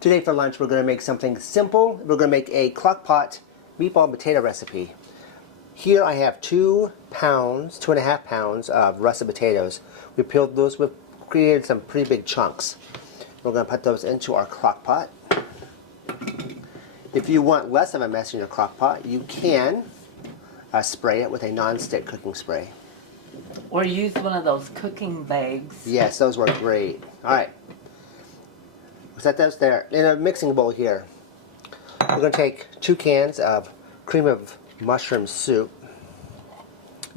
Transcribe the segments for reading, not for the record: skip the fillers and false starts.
Today for lunch we're going to make something simple. We're going to make a Crockpot meatball potato recipe. Here I have 2.5 pounds of russet potatoes. We peeled those, we've created some pretty big chunks. We're going to put those into our Crockpot. If you want less of a mess in your Crockpot, you can spray it with a non-stick cooking spray. Or use one of those cooking bags. Yes, those work great. Alright. Set those there. In a mixing bowl here, we're going to take 2 cans of cream of mushroom soup.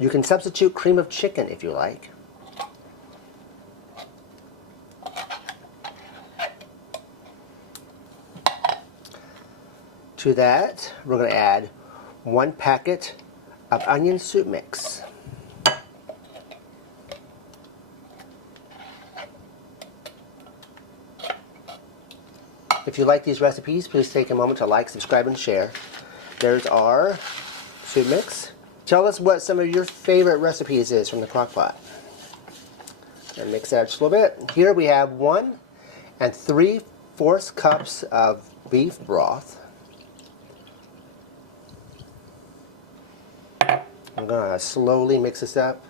You can substitute cream of chicken if you like. To that, we're going to add 1 packet of onion soup mix. If you like these recipes, please take a moment to like, subscribe, and share. There's our soup mix. Tell us what some of your favorite recipes is from the Crockpot. And mix that just a little bit. Here we have 1 3/4 cups of beef broth. I'm going to slowly mix this up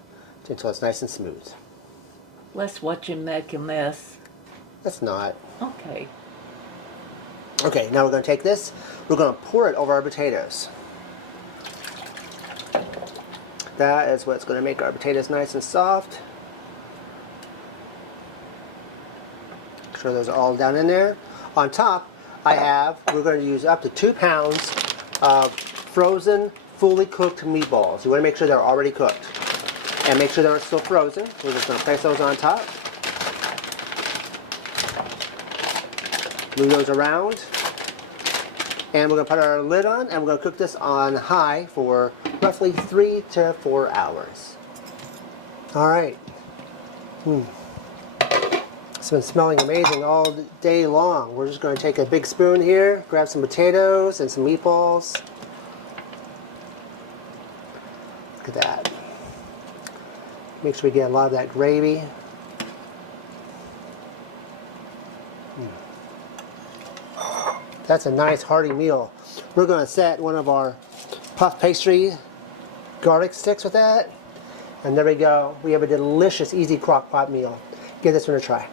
until it's nice and smooth. Let's watch him make a mess. That's not. Okay. Okay, now we're going to take this, we're going to pour it over our potatoes. That is what's going to make our potatoes nice and soft. Make sure those are all down in there. On top, we're going to use up to 2 pounds of frozen, fully cooked meatballs. You want to make sure they're already cooked. And make sure they're still frozen. We're just going to place those on top. Move those around, and we're going to put our lid on, and we're going to cook this on high for roughly 3 to 4 hours. Alright. It's been smelling amazing all day long. We're just going to take a big spoon here, grab some potatoes and some meatballs. Look at that. Make sure we get a lot of that gravy. That's a nice hearty meal. We're going to set one of our puff pastry garlic sticks with that. And there we go. We have a delicious, easy Crockpot meal. Give this one a try.